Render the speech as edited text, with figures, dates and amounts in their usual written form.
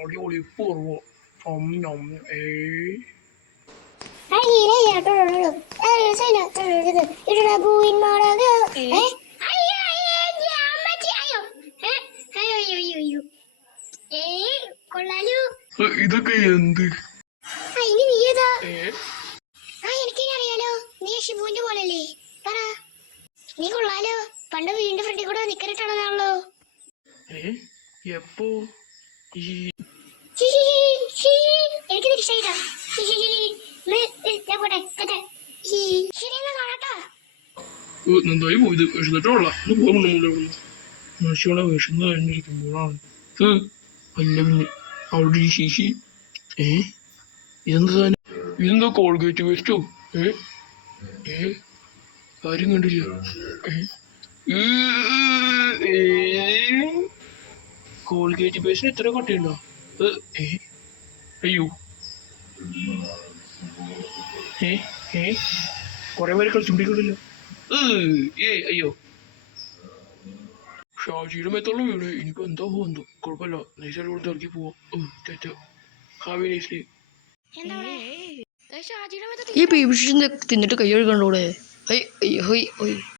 അടിപൊളി ഉപ്പ് കുറവോ ഏ ഇതൊക്കെ എന്ത് എനിക്കറിയാലോ, നീ ഷിബുവിന്റെ പോലല്ലേ? പറ, നീ കൊള്ളാലോ. പണ്ട് വീടിന്റെ ഫ്രണ്ടിൽ കൂടെ നിക്കറിട്ടാണല്ലോ. എപ്പോ എനിക്ക് ഇഷ്ടമായിട്ടാ. ഞാൻ പോട്ടെ. ശരിയെന്നാ കാണാട്ടോ. നന്നായി പോയത് വിഷന്നിട്ടുള്ള പോകണമെന്നില്ല. മനുഷ്യളെ വിഷന്ന് കഴിഞ്ഞിരിക്കുമ്പോഴാണ് അല്ല പിന്നെ അവിടെ ഈ ശിശി ഇതെന്താ സാധനം? ഇതെന്താ കോൾഗേറ്റ് വേസ്റ്റോ? ആരും കണ്ടില്ല. കോൾഗേറ്റ് പേസ്റ്റിന് എത്ര കട്ടിയുണ്ടോ? അയ്യോ കൊറേ പേര് കളിച്ചുകൊണ്ടിരിക്കണല്ലോ. അയ്യോ ഷാജിയുടെ മേത്തുള്ള വീട്. ഇനിയിപ്പോ എന്താ പോകുന്നു? കുഴപ്പമില്ല, നൈസായിട്ട് കൊടുത്ത് ഇറക്കി പോവാം. Harvey nicely. ഈ തിന്നിട്ട് കൈ കഴുകണ്ടോടെ?